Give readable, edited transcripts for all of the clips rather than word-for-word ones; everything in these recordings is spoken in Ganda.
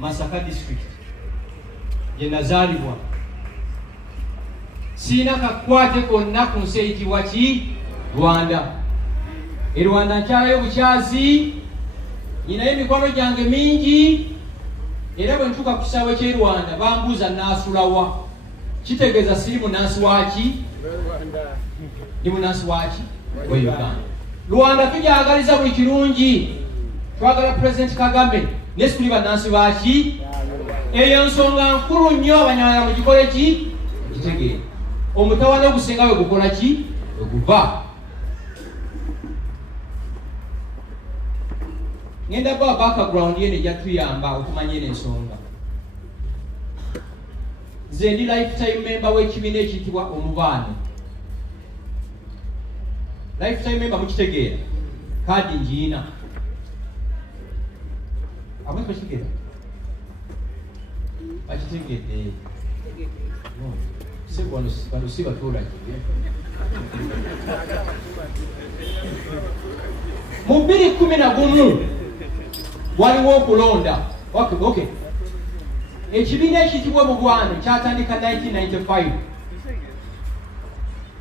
Masaka district gye nazaalibwa. Siina kakwate konna ku nsi eyitibwa ki Rwanda. E Rwanda nkyalayo bukyazi, nyinayo emikono gyange mingi, era bwe ntuuka ku kisaawe ky'e Rwanda bambuuza naasulawa. Kitegeeza siri munansi waki? Ndi munansi waki? Wa Uganda. Rwanda tugyagaliza buli kirungi, twagala President Kagame ne tuli bannansi baki? Eyo nsonga nkulu nnyo abanyarwanda mugikole ki? Kitegeera. Omutawaana ogusinga we gukola ki? Oguva. Ngenda ba background yene jatuyamba okumanya ene ensonga. Nze ndi lifetime member w'ekibiina ekiyitibwa Omubaano. Lifetime member mukitegeera. Kadi njiina. Abantu bakitegeera. Bakitegeedde. Se bano si batuula kibe. Mu 2011 waliwo okulonda. Okay. Ekibiina ekiyitibwa Omubaano kyatandika 1995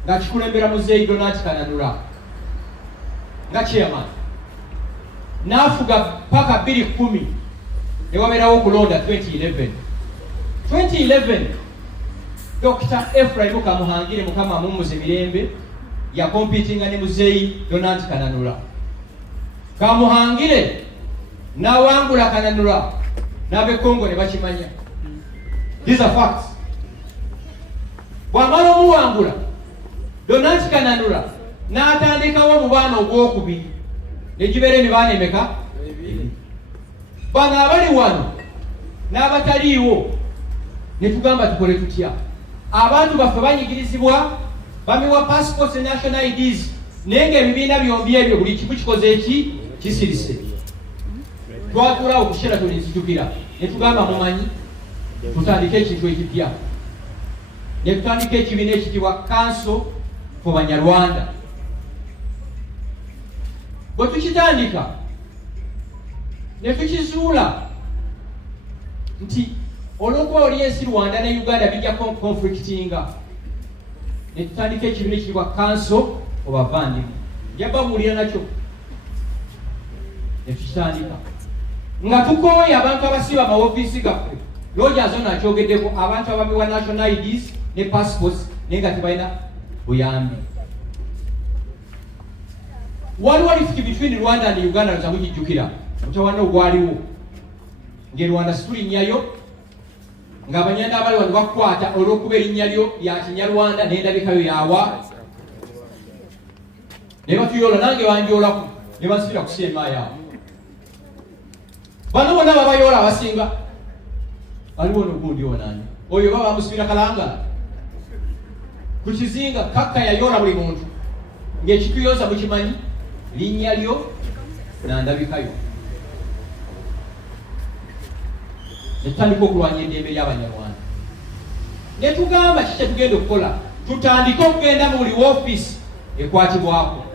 nga kikulembera Muzeeyi Donald Kananura nga chairman. N'afuga paka 2010 ne wabeerawo okulonda 2011 Dr. Ephraim Kamuhangire Mukama amumuze mirembe ya competinga ne Muzeeyi Donald Kananura. Kamuhangire n'awangula Kananura n'abekongo ne bakimanya. These are facts. Bw'amala omuwangula Donald Kananura n'atandikawo Omubaano ogwokubiri ne gibeera emibaana emeka? Bano abali wano n'abataliiwo ne tugamba tukole tutya? Abantu baffe banyigirizibwa bamiwa passports ne national IDs naye ng'ebibiina byombi ebyo buli kimu kikoze eki? Kisirise. Twatulawo ku Sheraton nzijukira ne tugamba mumanyi tutandike ekintu ekipya. Ne tutandika ekibiina ekitibwa Council for Banyarwanda. Bwe tukitandika ne tukizuula nti olw'okuba oli ensi Rwanda ne Uganda bijja conflictinga, ne tutandika ekibiina ekitibwa Council for Bavandimwe. Njababuulira nakyo ne tukitandika nga tukooya abantu abasiba amawofiisi gaffe. Logyazo nakyogeddeko abantu ababiwa national IDs ne passports naye nga tebalina buyambi. Waliwo lift between Rwanda and Uganda nza mugijjukira mutawaana ogwaliwo ng'e Rwanda situlinnyayo ng'abanyanda abali wano bakwata olw'okuba erinnya lyo lya Kinyarwanda n'endabikayo yawa ne batuyoola nange banjoolako ne bansibira ku CMA yaabwe. Bano bonna babayoola abasinga waliwo n'ogundi onaani oyo baba bamusibira Kalangala ku kizinga kakka yayoola buli muntu ng'ekituyoza mukimanyi linnya lyo nandabikayo. Ne tutandika okulwanya eddembe ly'Abanyarwanda. Ne tugamba kiki tugenda okukola? Tutandike okugenda mu buli woofiisi ekwatibwako.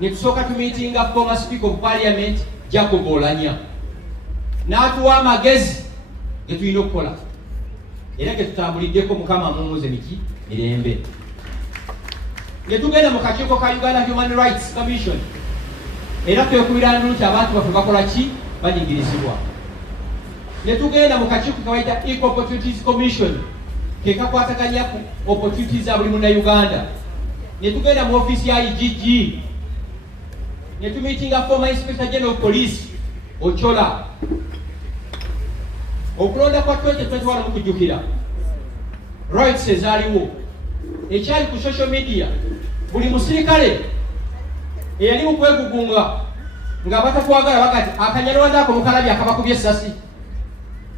Ne tusooka tumiitinga former Speaker of Parliament Jacob Oulanyah. N'atuwa amagezi ge tulina okukola. Era ge tutambuliddeko Mukama amumuze miki mirembe. Ne tugenda mu kakiiko ka Uganda Human Rights Commission. Era twekubira nti abantu baffe bakola ki? Banyigirizibwa. Ne tugenda mu kakiiko kawaita Equal Opportunities Commission ke kakwataganya ku opportunities za buli Munnayuganda. Ne tugenda mu ofiisi ya IGG. Ne tumiitinga former Inspector General of Police Ochola. Okulonda kwa 2021 mukujjukira rights ezaaliwo ekyali ku social media. Buli musirikale eyali mu kwegugunga nga batakwagala bakati Akanyarwanda ako mukalabya akabakubye essasi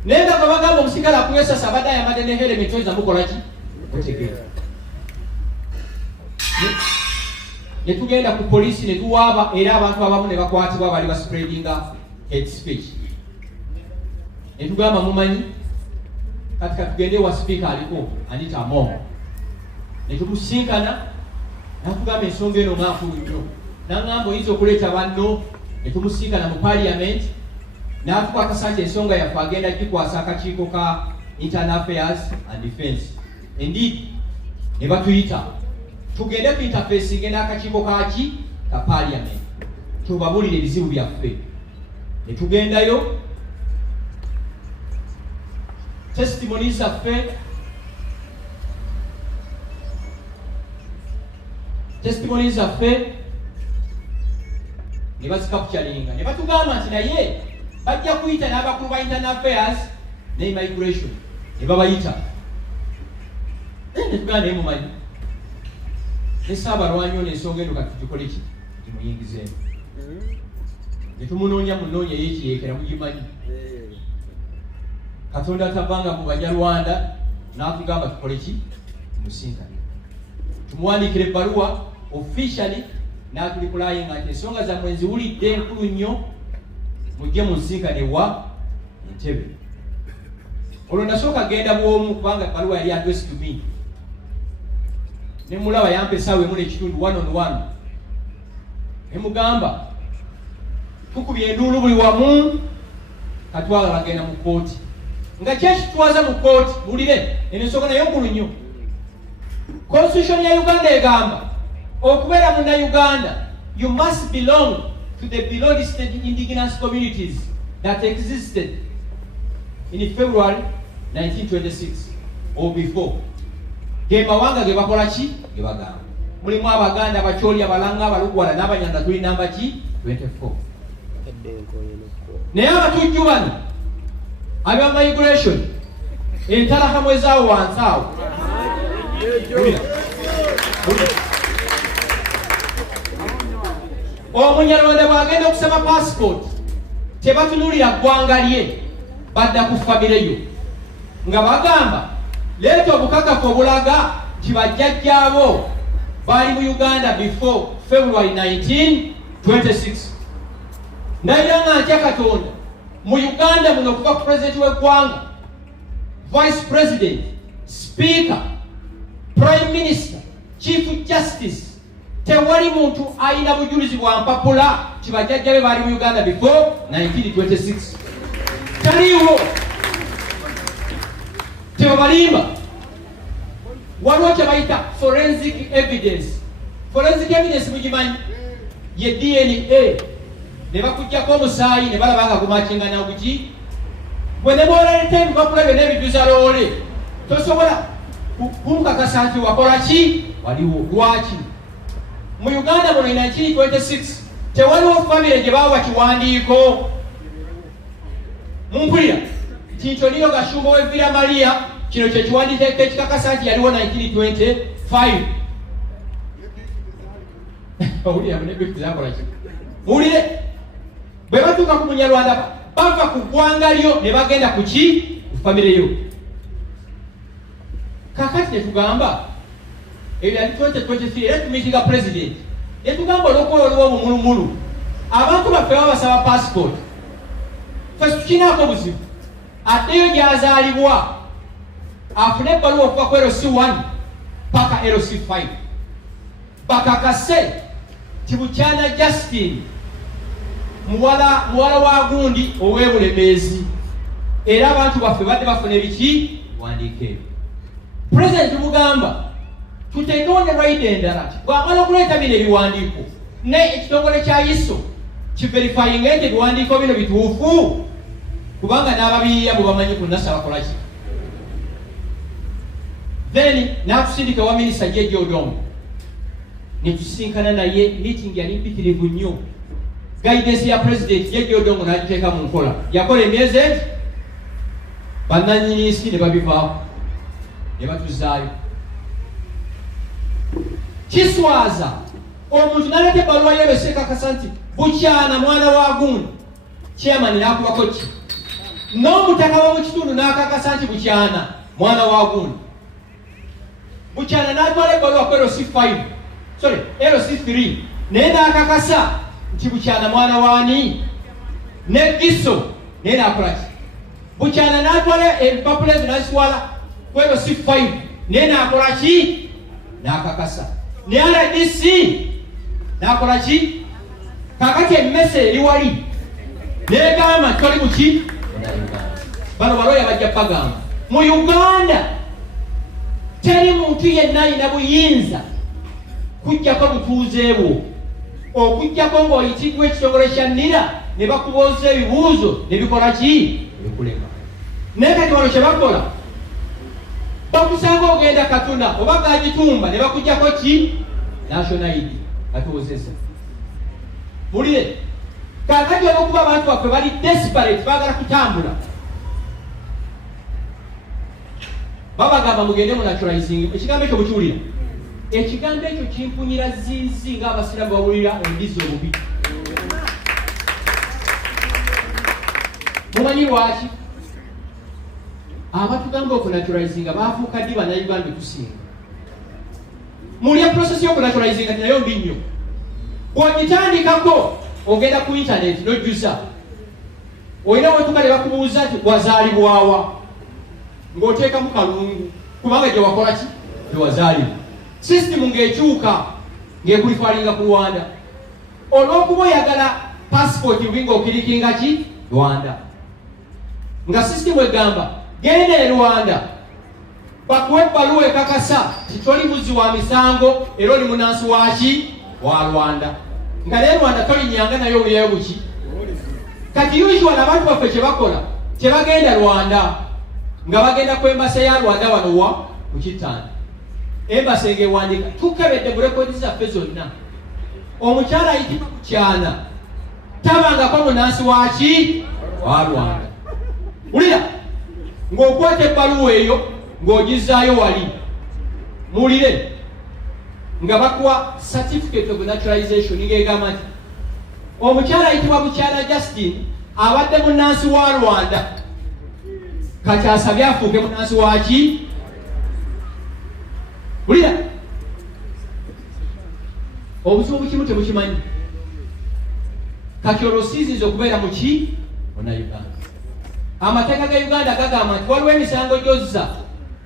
naye nga bagamba omusigala akubye essasi abadde ayambadde ne helmet oyinza mukola ki? Otegeera. Ne tugenda ku poliisi ne tuwaaba era abantu abamu ne bakwatibwa bali baspreadinga hate speech. Ne tugamba mumanyi kati katugende wa speaker aliko Anita Among. Ne tumusinkana nakugamba ensonga eno nga nkulu nnyo. N'angamba oyinza okuleeta banno ne tumusinkana mu parliament n'atukakasa nti ensonga yaffe agenda gikwasa akakiiko ka Internal Affairs and Defence. Indeed, ne batuyita tugende ku interface n'akakiiko kaki ka Parliament tubabulire ebizibu byaffe. Ne tugendayo testimonies zaffe ne bazikapchalinga ne batugamba nti naye bajja kuyita n'abakulu ba Internal Affairs ne Immigration ne babayita ne tugamba naye mumanyi ne Saabalwanyi n'ensonga eno kati tukole ki tumuyingizeemu ne tumunoonya munoonya yekiyeekera mugimanyi Katonda atabanga mu Banyarwanda n'atugamba tukole ki musinkane tumuwandiikira ebbaluwa officially n'atulipulayinga nti ensonga zammwe nziwulidde enkulu nnyo mujje mu nsinkane wa Entebbe. Olwo nasooka genda bw'omu kubanga ebbaluwa yali addressed to me ne mulaba yampa essaawa emu n'ekitundu 1-on-1 ne mugamba tukubye enduulu buli wamu katwala bagenda mu kooti nga kyekitwaza mu kooti mulire eno ensonga nayo nkulu nnyo. Constitution ya Uganda egamba okubeera Munnayuganda you must belong to the below listed indigenous communities that existed in February 1926 or before. Ge mawanga ge bakola ki ge bagamba mulimu Abaganda, Abacholi, Abalanga, Abalugwala n'Abanyanda tuli namba ki 24. Naye abatujju bano aba migration entalaha mwezaawo wansi awo Omunyarwanda bw'agenda okusaba passport tebatunulira ggwanga lye badda ku famire yo nga bagamba leeta obukakafu obulaga nti bajjajjaabo baali mu Uganda before February 1926. Ndayira nga ntya Katonda mu Uganda muno okuva ku president w'eggwanga, vice president, speaker, prime minister, chief justice, tewali muntu ayina bujulizi bwa mpapula kibajjajjabe baali mu Uganda before 1926. Taliwo tebalimba waliwo kyebayita forensic evidence. Forensic evidence mugimanyi ye DNA ne bakujjako omusaayi ne balaba nga gumakingana buki bwe ne booleta ebipapula byonna ebijuza loole tosobola kumukakasa nti wakola ki waliwo. Lwaki mu Uganda muno 1926 tewaliwo famire gye bawa kiwandiiko mumpulira Kinchoniyo Gashumba w'Evira Maria kino kye kiwandiiko ekikakasa nti yaliwo 1925. Muwulire bwe batuuka ku Munyarwanda bava ku ggwanga lyo ne bagenda ku ki ku famire yo. Kakati ne tugamba ebyo yali 2023 era tumiitinga president ne tugamba olw'okuba waliwo omumulumulu abantu baffe babasaba passport ffe tukinaako buzibu addeyo gy'azaalibwa afune ebbaluwa okuva ku LC1 paka LC5 bakakase ti Bukyana Justin muwala wa gundi ow'ebulemeezi era abantu baffe badde bafuna ebiki wandiika ebyo. President mugamba tuteekewo ne right endala ti bw'amala okuleeta bino ebiwandiiko ne ekitongole kya ISO kiverifyinga nti ebiwandiiko bino bituufu kubanga n'ababiyiya bwe bamanyi ku NASA bakola ki. Then n'atusindika wa minisita Jeje Odongo ne tusinkana naye meeting yali mpitirivu nnyo. Guidance ya president Jeje Odongo n'agiteeka mu nkola yakola emyezi eti bannannyini nsi ne babivaako ne batuzaayo. Kiswaza omuntu n'aleeta ebbaluwa ye besekakasa nti Bukyana mwana wa gundi chairman n'akubako ki n'omutaka wa mu kitundu n'akakasa nti Bukyana mwana wa gundi. Bukyana n'atwala ebbaluwa ku LC3 naye n'akakasa nti Bukyana mwana waani ne Giso naye n'akola ki. Bukyana n'atwala empapula ezo n'azitwala ku LC5 naye n'akola ki n'akakasa. Ne RDC n'akola ki. Kakati emmese eri wali negamba toli muki bano baloya bajja bagamba mu Uganda teri muntu yenna alina buyinza kujjako butuuze bwo okujjako ng'oyitiddwa ekitongole kya NIRA ne bakubooza ebibuuzo ne bikola ki bikulema. Naye kati wano kye bakola bakusanga ogenda Katuna oba Gagitumba ne bakujjako ki national ID atuwozesa. Mulire kakati olwokuba abantu baffe bali desperate baagala kutambula babagamba mugende mu naturalizing. Ekigambo ekyo mukiwulira? Ekigambo ekyo kimpunyira zinzi ng'abasiraamu bawulira endizi obubi. Mumanyi lwaki? Abatugamba okunaturalizinga baafuuka ddi bannayuganda tusinga. Mulya process y'okunaturalizinga nayo mbi nnyo. Bw'ogitandikako ogenda ku internet n'ojjuza olina wetuka ne bakubuuza nti wazaalibwawa ng'oteekamu kalungu kubanga gye wakola ki gye wazaalibwa. System ng'ekyuka ng'ekulifaalinga ku Rwanda. Olw'okuba oyagala passport winga okirikinga ki Rwanda nga system egamba genda e Rwanda bakuwe ebbaluwa ekakasa titoli muzzi wa misango era oli munansi waki wa Rwanda nga ne Rwanda tolinyanga nayo oliyo buki. Kati usual abantu baffe kye bakola kye bagenda Rwanda nga bagenda ku embase ya Rwanda wano wa mu Kitanda. Embase ng'ewandiika tukebedde mu rekodi zaffe zonna omukyala ayitibwa Kukyana tabangako munansi waki wa Rwanda. Wulira ng'okwata ebbaluwa eyo ng'ogizaayo wali mulire nga bakuwa certificate of naturalization ng'egamba nti omukyala ayitibwa Bukyana Justin abadde munansi wa Rwanda kati asabye afuuke munansi waki. Wulira obuzibu bukimu tebukimanyi kati olwo siizinza okubeera muki ona Uganda. Amateeka ga Uganda gagamba nti waliwo emisango gy'ozza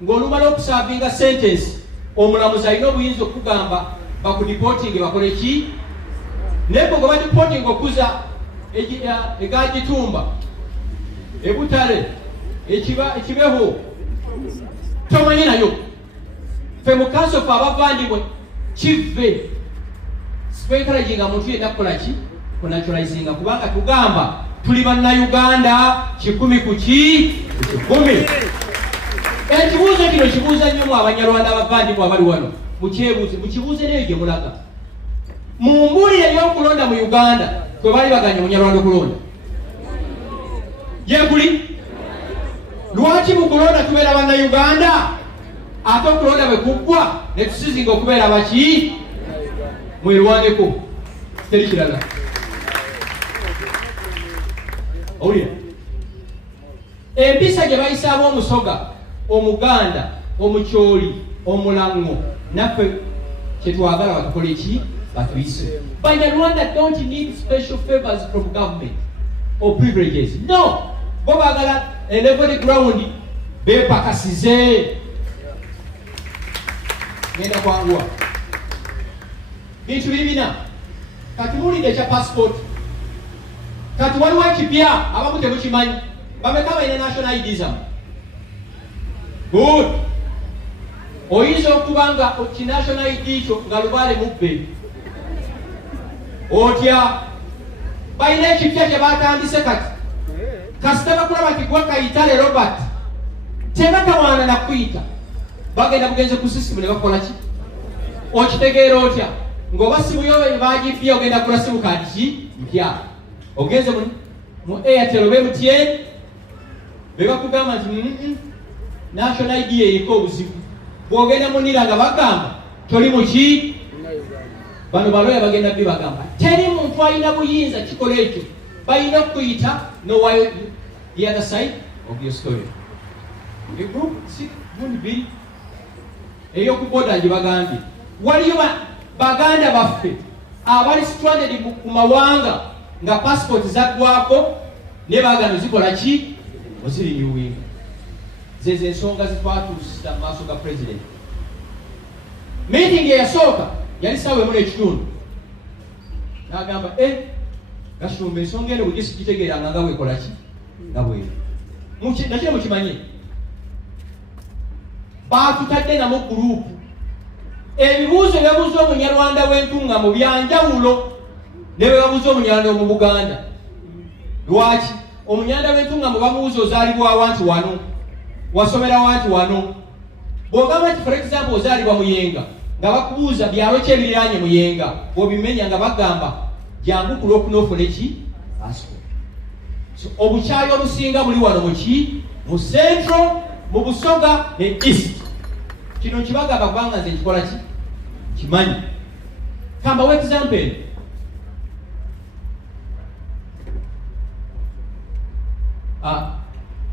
ng'olumala okusaavinga sentence omulamuzi alina obuyinza okugamba bakudipotinge bakole ki. Naye bwe badipotinga okuza egagitumba ebutale ekibeho tomanyi nayo ffe mu kanso ffe abavandimwe kive sikwekalaginga muntu yenna kukola ki kunaturalizinga kubanga tugamba tuli bannayuganda 10 ku 10. Ekibuuzo kino kibuuza nnyo mu Abanyarwanda abavandimwe abali wano mukibuuze nayo gye mulaga. Mumbuulire eby'okulonda mu Uganda kwe bali baganya Munyarwanda okulonda yeguli. Lwaki mu kulonda tubeera bannayuganda ate okulonda bwe kuggwa ne tusizinga okubeera baki mwerwangeko teri kirala. Owulira empisa gye bayisa ab'omusoga omuganda omukyoli omulango naffe kyetwagala batukole ki batuyise. Banyarwanda don't need special favors from government or privileges. No, bo bagala a level ground bepakasize ngenda kwangua bintu bibina kati mulinde ekya passport kati waliwo ekipya abamu temukimanyi bameka balina national ID zamu. Good. Oyinza okuba nga kinational ID kyo nga lubaale mubbe otya balina ekipya kye batandise kati kasita bakulaba nti gwe Kayitale Robert tebatawaana nakuyita bagenda bugenze ku system ne bakola ki okitegeera otya ng'oba simu yo bagipya ogenda kula simu kadi ki mpya ogenze mu Airtel oba MTN be bakugamba nti national ID eriko obuzibu. Bw'ogenda mu NIRA nga bagamba toli muki bano baloya bagenda bbi bagamba teri muntu alina buyinza kikola ekyo balina okuyita no why the other side of your story. The group si gundi biri eyokuboda gye bagambye waliyo baganda baffe abali stranded ku mawanga nga passport zaggwako ne bagano zikola ki ozirinyuwinga. Zeze ensonga zitwatuusa mu maaso ga president. Meeting eyasooka yali ssaawa emu n'ekitundu n'agamba Gashumba ensonga eno bwe gisigitegeeranga nga bwekola ki nga bweri nakino mukimanye baatutadde namu gurupu ebibuuzo byabuuza omunyarwanda w'entunga mu byanjawulo ne bwe babuuza omunyarwanda mu Buganda. Lwaki omunyarwanda w'entunga mu bamubuuza ozaalibwawo nti wano wasomerawo nti wano bw'ogamba nti for example ozaalibwa Muyenga nga bakubuuza byalo ki ebiriraanye Muyenga bw'obimenya nga bagamba jangu ku lwokuna ofune ki passport. So obukyayi obusinga buli wano muki mu Central mu Busoga ne East. Kino kibagamba kubanga nze nkikola ki kimanyi. Kamba we example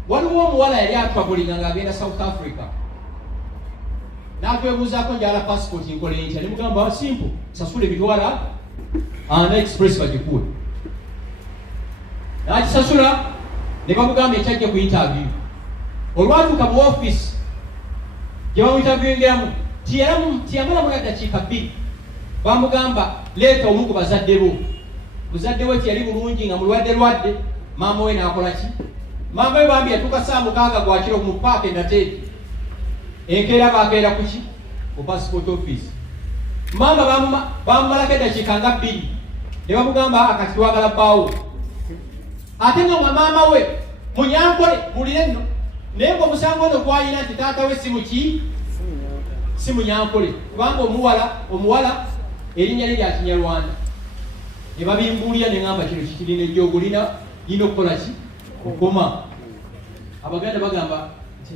waliwo omuwala yali atwabulinga ng'agenda South Africa n'atwebuuzaako njala passport nkole ntya ne mugamba simple sasula ebitwala na express bagikuwe n'akisasula ne bamugamba ekyajja ku interview. Olwatuuka mu office gye bamuinterviewingiramu tiyamala muna ddakiika 2 bamugamba leeta omu ku bazadde bo. Muzadde we tiyali bulungi nga mulwadde maama we n'akola ki? Maama we bambi yatuuka saa 6 gwa kiro mu paaka endateeti enkeera baakeera ku ki ku passport office. Maama bamumalako eddakiika nga 2 ne bamugamba akati twagala bbaawo. Ate nga maama we munyankole mulire nno naye ng'omusango ono gwayina nti taata we si munyankole kubanga omuwala erinnya lye lya Kinyarwanda. Ne babimbuulira ne ngamba kino kikirina ejjoogo lina okukola ki okukoma. Abaganda bagamba nti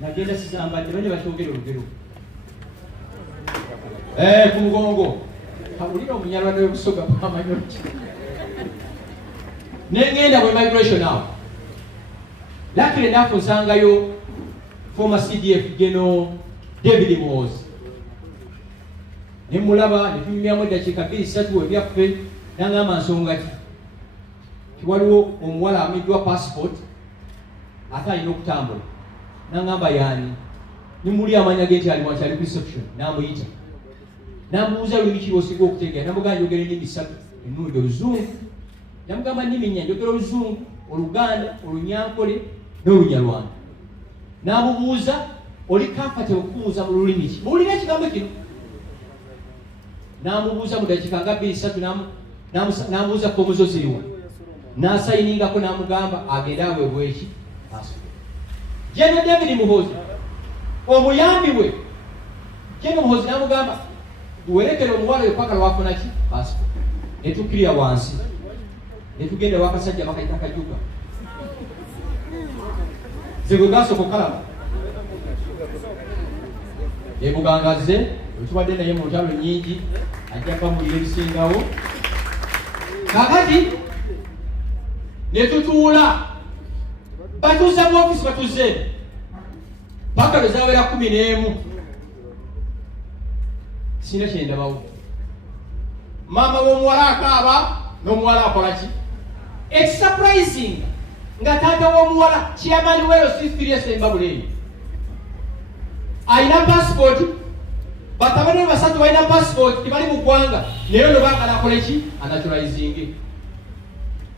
nagenda sisambadde bane bakyogera olugero ku mugongo kawulira omunyarwanda w'Ebusoga bamanyi ki nengenda bwe migration awo lakire enough nsangayo former CDF General David Muhoozi ne mulaba ne tunyumyamu eddakiika 2-3 ebyaffe n'angamba nsonga ki tiwaliwo omuwala amiddwa passport ate alina okutambula. N'angamba yaani nimuli amanya ge nti ali ku reception n'amuyita n'amubuuza lulimi ki lw'osinga okutegeera n'amugamba njogera ennimi 3 ennungi Oluzungu. N'amugamba nnimi 4 njogera Oluzungu, Oluganda, Olunyankole n'Olunyarwanda. N'amubuuza oli comfortable okumubuuza mu lulimi ki? Muwulira ekigambo kino. N'amubuuza mu ddakiika nga 2-3 n'amubuuza foomu ziriwa n'asayiningako n'amugamba agende aweebwe eki passport. General David Muhoozi omuyambi we General Muhoozi n'amugamba werekere omuwala oyo paka lwafuna ki passport. Ne tukkirira wansi ne tugenda w'akasajja bakayita Kajuga ze gwe gasooka okalaba ebugangaze otubadde naye mu ntalo nnyingi ajja bamulira ebisingawo. Kakati ne tutuula batuuza mu ofisi batuze paka lwe zawera 11 sina kyendabawo. Maama w'omuwala akaaba n'omuwala akola ki? It's surprising nga taata w'omuwala chairman w'ero Sifiriya Sembabulemi alina passport, batabani basatu balina passport tibali mu ggwanga naye ono baagala akole ki? Anaturalizing.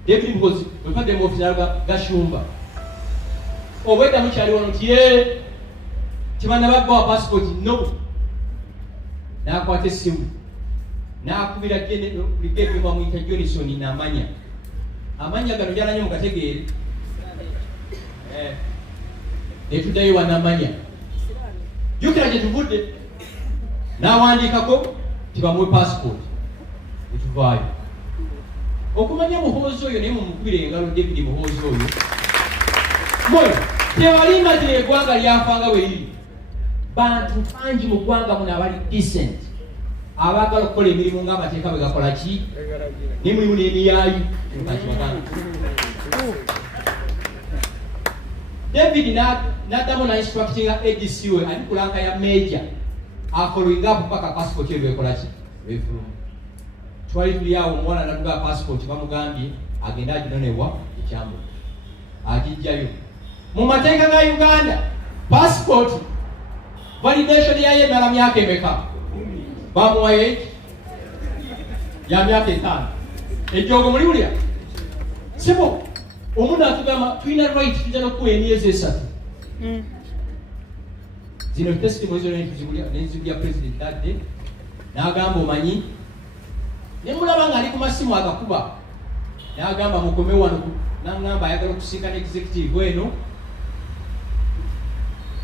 David Muhoozi wekadde mu ofisi n'aluga Gashumba obwedda mukyali wano nti tibanna babbawa passport no. N'akwata essimu n'akubira Brigadier bamuyita Johnson n'amanya gano gyalanye mugategeere netuddayo wanamanya jukira gye tuvudde n'awandiikako tibamuwe passport netuvaayo okumanya Muhoozi oyo naye mumukubire engalo David Muhoozi oyo moyo tebalimazira eggwanga lyafanga bwe liri. Bantu bangi mu ggwanga muno abali decent abaagala okukola emirimu ng'amateeka bwe gakola ki ne mulimu n'emiyaayu mukakibagamba. David n'addamu n'instructinga ADC we ali ku lanka ya major afollowing up paka passport eyo lwekola ki lwefuluma. Twali tuli awo omuwala n'atuga passport bamugambye agende aginonebwa ekyambo agijjayo. Mu mateeka ga Uganda passport validation yayo emala myaka emeka? Bamuwaye ya myaka 5. Ejjogo muri ulya sebo omuntu atugamba tulina right tujja n'okuwa emyezi 3 zino testimonies n'enzibulya president that day n'agamba omanyi ne mulaba ng'ali ku masimu agakuba n'agamba mukome wano n'agamba ayagala okusinkana executive eno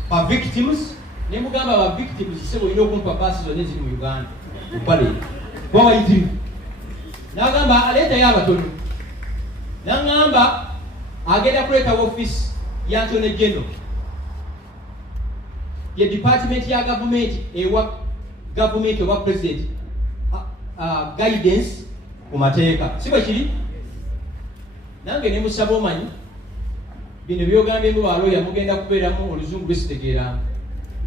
ba victims ne mugamba ba victims sebo olina okumpa baasi zonna eziri mu Uganda upale wabayitirivu n'agamba aleetayo abatono n'agamba agenda kuleeta office ya Attorney General ye department ya government ewa government oba president guidance ku mateeka si bwe kiri nange ne musaba omanyi bino byogambye mu balooya mugenda kubeeramu oluzungu besitegeera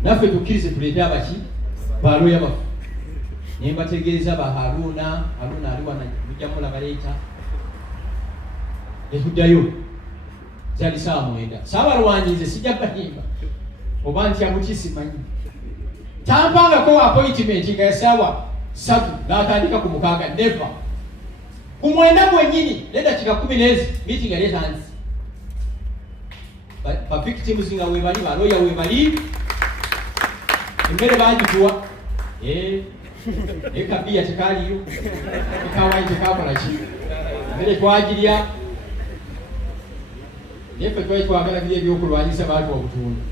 naffe tukkirize tuleete abaki balooya bafu ne mbategeeza ba Haruna ali wana mujja mulaba leeta etuddayo zali saa 9 saabalwanyize sijja bahimba oba ntya mukisimanyi tampangako appointment nga yasaawa 3 n'atandika ku 6 never ku 9 gwennyini n'eddakiika 10 meeting yali etanzi ba victims nga webali balooya webali emmere bagituwa ekabiya tekaliyo ekawayi tekakola ki emmere twagirya nefe twali twagala biri ebyokulwanyisa baatu obutundu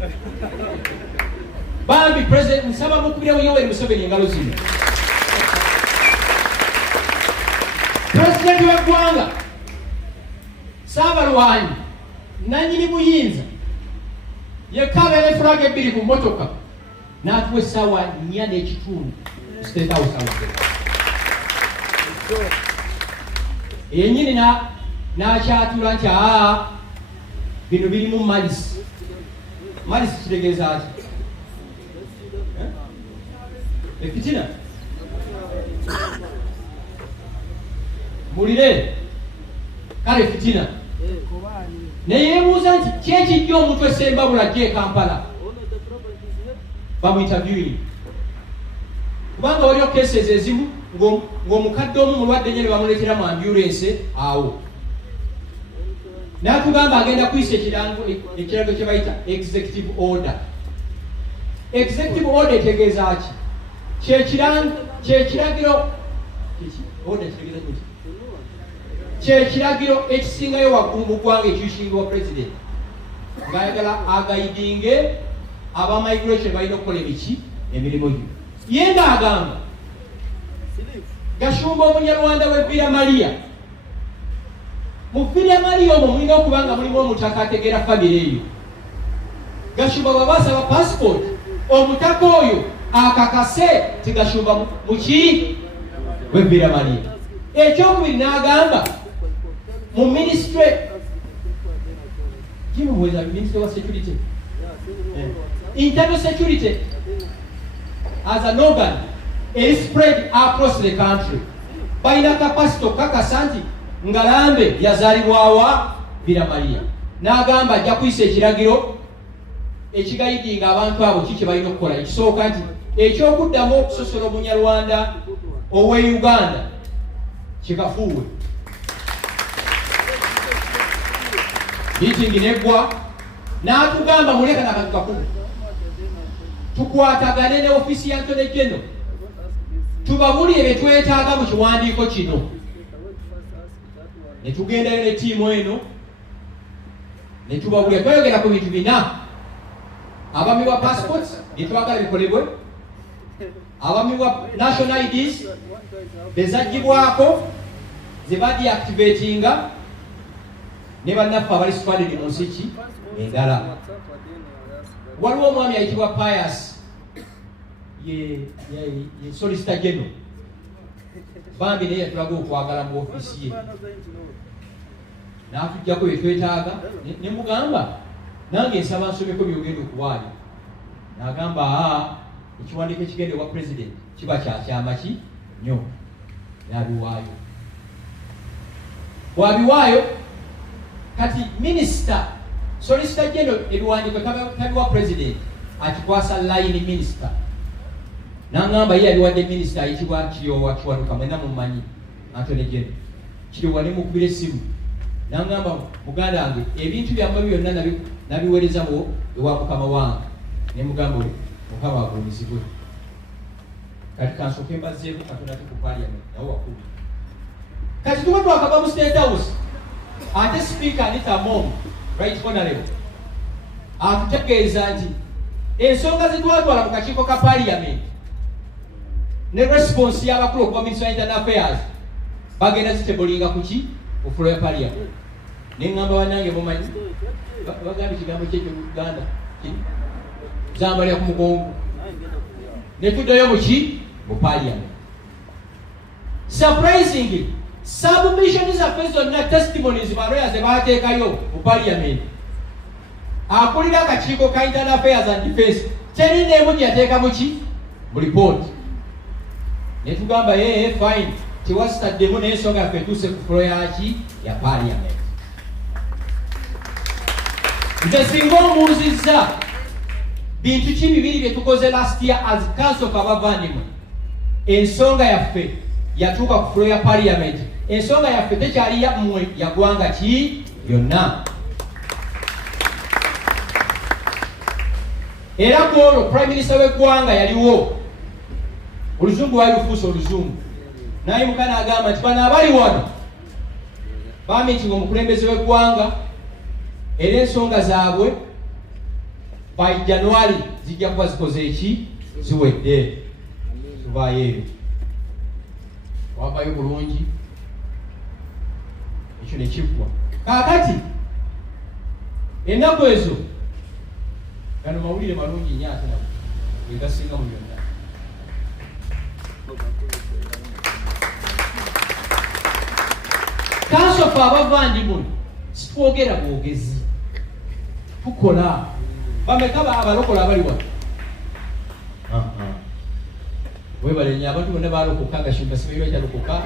bambi president nsaba mukubirewo Yoweri Museveni engalo zino president w'eggwanga Saabalwanyi nannyini buyinza yekabere flag ebbiri ku motoka n'atuwa essaawa 4:30 State House yennyini n'akyatula nti bino birimu malisi kitegeeza ati efitina mulire kale fitina neyebuuza nti kyekijja omuntu esembabula ajja e Kampala bamuinterviewing kubanga waliwo cases ezimu ng'omukadde omu mulwadde nnyo ne bamuleetera mu ambulance awo n'atugamba agenda kuyisa ekirago kye bayita executive order. Executive order etegeeza ki? Kyekiragiro ekisingayo waggulu mu ggwanga ekiyishingibwa president ng'ayagala agayidinge aba migration balina okukola emirimu gyo. Ye ng'agamba Gashumba Omunyarwanda we Villa Maria, mu Villa Maria omwo mulina okubanga mulimu omutaka ategeera famire eyo. Gashumba bwe basaba passport, omutaka oyo akakase ti Gashumba muki we Villa Maria. Ekyokubiri n'agamba mu ministry kimubuuza ministry wa security, internal security as an organ is spread across the country. Balina capacity okukakasa nti Ngalambe yazaalibwawa Villa Maria. N'agamba ajja kuyisa ekiragiro ekigayidinga abantu abo kiki balina okukola. Ekisooka nti ekyokuddamu okusosola Omunyarwanda ow'e Uganda kikafuuwe. Meeting neggwa n'atugamba muleka nakatukakumu tukwatagane ne ofisi ya Attorney General tubabulire bye twetaaga mu kiwandiiko kino. Ne tugendayo ne ttiimu eno ne tubabulira twayogera ku bintu bina: abami wa passports bye twagala bikolebwe, abami wa national IDs bezagibwako ze badiactivatinga, ne bannaffe abali stranded mu nsi ki endala. Waliwo omwami ayitibwa Pius ye Solicitor General, bambi naye yatulaga okwagala mu ofisi ye n'atuggyako bye twetaaga. Ne mugamba nange nsaba nsomeko byogenda okuwaayo. N'agamba ekiwandiiko ekigenda ewa president kiba kyakyama ki nnyo, n'abiwaayo. Bw'abiwaayo kati Minister Solicitor General ebiwandiiko tabiwa president, akikwasa line minister. N'angamba ye yabiwadde minister ayitibwa Kiryowa Kiwanuka, mwena mumanyi Attorney General. kiriwa ne mukubira essimu n'angamba muganda wange ebintu byammwe byonna nabiweereza ewa mukama wange ne mugamba we mukama aguumizibwe kati kansooke mbazzeeko katonda te ku parliament nawe wakubi kati tuba twakava mu State House ate speaker Anita Among right honorable atutegeeza nti ensonga zitwatwala mu kakiiko ka parliament ne response y'abakulu okuva Ministry of Internal Affairs bagenda zitebolinga kuki ku floor ya parliament ne ngamba banange mumanyi bagamba ekigambo kyekyo mu Uganda zambalya ku mugongo ne tuddayo mu parliament. Surprisingly, submission zaffe zonna testimonies ba lawyers baateekayo mu parliament akulira akakiiko ka Internal Affairs and Defense teri n'emu gyateeka mu report ne tugamba fine tewasitaddemu n'ensonga yaffe etuuse ku floor ya parliament. Nze singa omuuzizza bintu ki bibiri bye tukoze last year as council of abavandimwe ensonga yaffe yatuuka ku floor ya parliament ensonga yaffe tekyali yammwe yagwanga ki yonna era gwolwo prime minister w'eggwanga yaliwo oluzungu wali lufuusa oluzungu naye mukana agamba nti bano abali wano bamitinga omukulembeze w'eggwanga era ensonga zaabwe by January zijja kuba zikoze eki ziwedde tuvaayo ebyo wavayo bulungi ekyo nekiggwa kaakati ennaku ezo gano mawulire malungi nnyo ate nabo gegasinga mu byonna kansofa abavandimwe situogera bwogezi tukola bameka abalokola abali wano webale nnyo abantu bonna balokoka nga shimba simairwa kyalokoka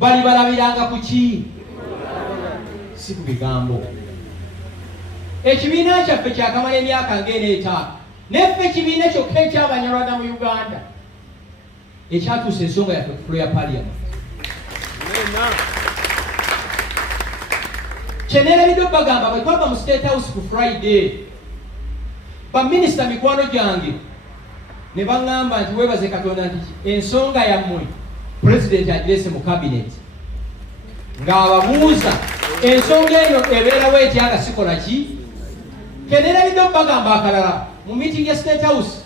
bali balabiranga ku ki si ku bigambo ekibiina kyaffe kyakamala emyaka ng'eneetaano neffe ekibiina kyokka eky'abanyarwanda mu Uganda ekyatuusa ensonga yaffe ku floor ya parliament kyeneerabidde bagamba bwe twava mu State House ku Friday baminisita mikwano gyange ne baŋŋamba nti weebaze Katonda nti ensonga yammwe pulezidenti agirese mu cabinet ng'ababuuza ensonga eno ebeerawo etya nga sikola ki kyeneerabidde bagamba akalala mu meeting ya State House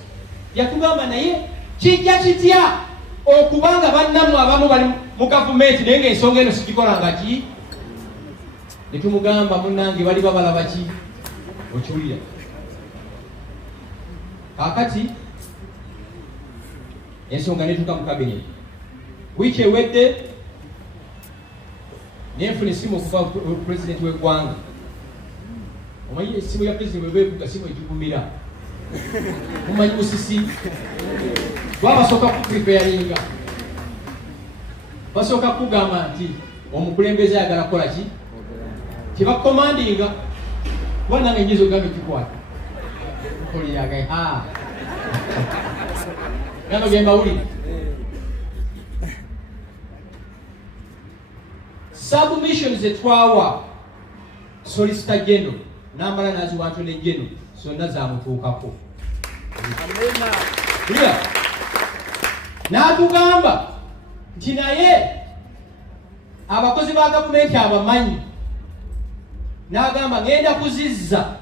yatugamba naye kijja kitya okubanga bannammwe abamu bali mu gavumenti naye ng'ensonga eno sigikolanga ki ne tumugamba munnange bali babalaba ki okiwulira kaakati ensonga netuuka mu kabinet wiiki ewedde nenfuna essimu okuva pulezidenti w'eggwanga omanyi essimu ya pulezidenti webeevuga simu egigumira mumanyi musisi lwabasooka kupreparinga basooka kugamba nti omukulembeze ayagala kukola ki tebakomandinga kuba nange nyiza ogambe kikwata koliraga gano gembawulire submissions etwawa solicitor general n'amala naziwa Attorney General zonna zamutuukako n'atugamba nti naye abakozi ba gavumenti abamanyi n'agamba ngenda kuzizza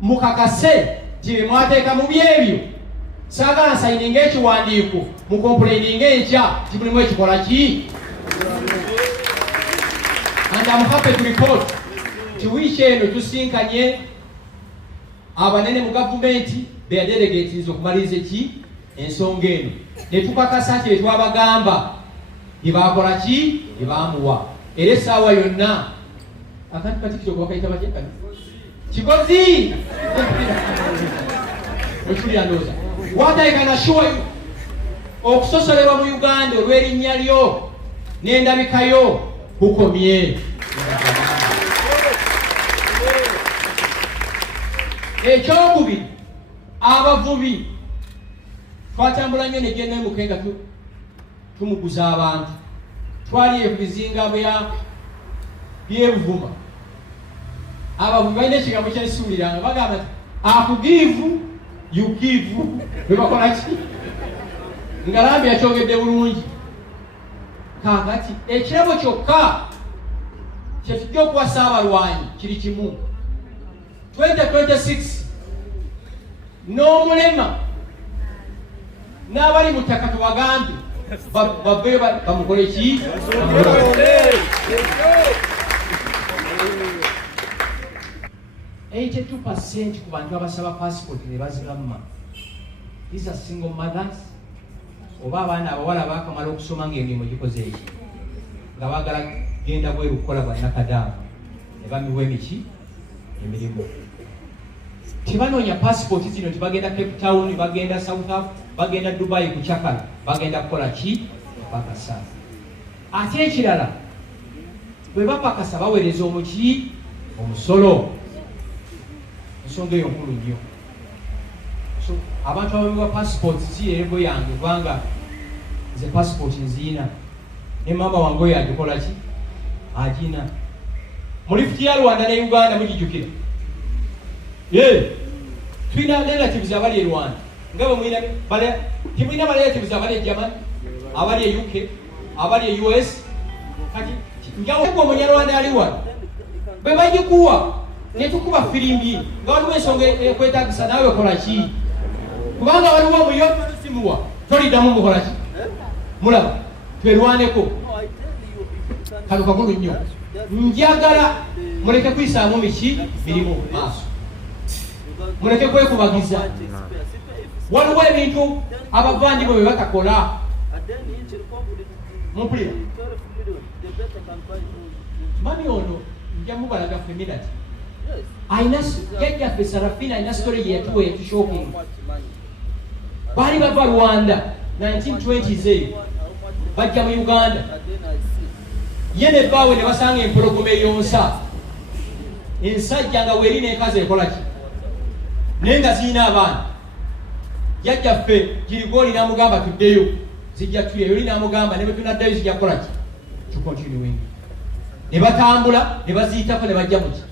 mukakase gye mwateeka mu byebyo saagala nsayininga ekiwandiiko mukomplaininga enkya ti mulimu ekikola ki and I'm happy to report ti wiiki eno tusinkanye abanene mu gavumenti their delegates okumaliriza ki ensonga eno ne tukakasa nti etwabagamba byebakola ki byebamuwa era essaawa yonna akantu katikito kwakaita bakyekani kigozi okiwulira ndowooza what I can assure you okusosolebwa mu Uganda olw'erinnya lyo n'endabikayo kukomye ekyokubiri abavubi twatambula nnyo ne genda emukenga tumuguza abantu twali ebizinga by'ebuvuma abavubi balina ekigambo kyekisuuliranga bagamba nti akugivu you give bwe bakola ki Ngalambi yakyogedde bulungi kakati ekirabo kyokka kyetujja okuwasa abalwanyi kiri kimu 2026 n'omulema n'abali mu ttaka tubagambe babbe bamukole ki 82% ku bantu abasaba passport ne bazigamma. These are single mothers oba abaana abawala baakamala okusoma ng'emirimu gikoze eki nga baagala genda bweru kukola bannakadaama ne bamiwa emirimu. Tebanoonya passport zino tibagenda Cape Town, bagenda South Africa, bagenda Dubai kukyakala, bagenda kukola ki? Bakasa. Ate ekirala bwe bapakasa baweereza omuki? Omusolo. Ensonga eyo nkulu nnyo. So abantu ababiwa passport si erego yange kubanga nze passport nziina ne maama wange oyo agikola ki? Agina. Mu lifuti ya Rwanda ne Uganda mugijjukira? Tulina relatives abali e Rwanda nga bwe temulina relatives abali e Germany, abali e UK, abali e US. Kati njawo omunyarwanda ali wano bwe bagikuwa ne tukuba firimbi nga waliwo ensonga ekwetagisa naawe kola ki? Kubanga waliwo omuyo simuwa toliddamu mukola ki? Mulaba twerwaneko kano kakulu nnyo. Njagala muleke kuyisaamu mirimu maaso, muleke kwekubagiza. Waliwo ebintu abavandibo bye batakola. Mumpulira mami ono nja mubalaga feminati jjajjaffe Sarafina alina story gye yatuwa etushookinga. Baali bava Rwanda 1920s eyo bajja mu Uganda, ye ne bbaawe ne basanga empologoma eyonsa. Ensajja nga weeri n'enkazi ekola ki? Naye nga zirina abaana. Jjajjaffe Girigoli n'amugamba tuddeyo, zijja tuye. Yoli n'amugamba ne bwe tunaddayo zijja kukola ki? Tukontinuwenga. Ne batambula ne baziyitako ne bajja mu ki?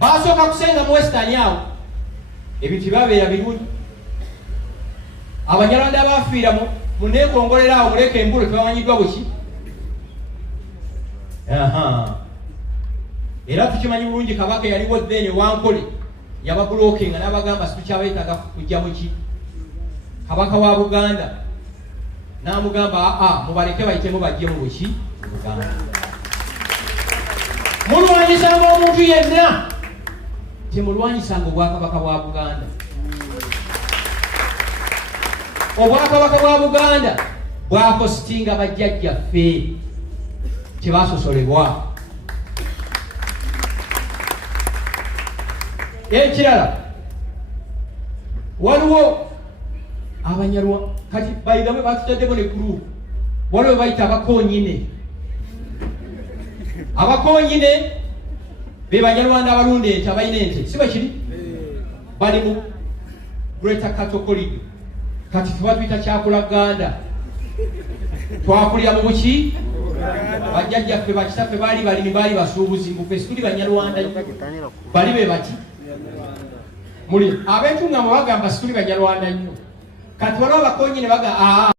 Baasooka kusenga mu Western awo ebintu byabeera birungi. Abanyarwanda abaafiira mu neekongolera awo muleka embulo tebamanyiddwa buki? Era tukimanyi bulungi Kabaka yaliwo then Wankole yababulokinga n'abagamba situkyabayitaga kujja mu ki? Kabaka wa Buganda n'amugamba mubaleke bayitemu bajje mu buki? Buganda. Mulwanyisanga omuntu yenna, temulwanyisanga Obwakabaka bwa Buganda. Obwakabaka bwa Buganda bwakositinga bajjajjaffe tebasosolebwa. Ekirala waliwo Abanyarwanda kati bayigamwe batutaddeko ne group, waliwo bayita abakoonyine. Abakoonyine be Banyarwanda abalunda ente, abalina ente, si bwe kiri? Bali mu Greater Cattle Corridor. Kati tuba tuyita Kyakulaganda. Twakulira mu buki? Bajjajjaffe bakitaffe baali balimi, baali basuubuzi, mbufe tuli Banyarwanda bali be bati. Muli ab'entungambo bagamba situli Banyarwanda nnyo. Kati waliwo abakoonyine bagamba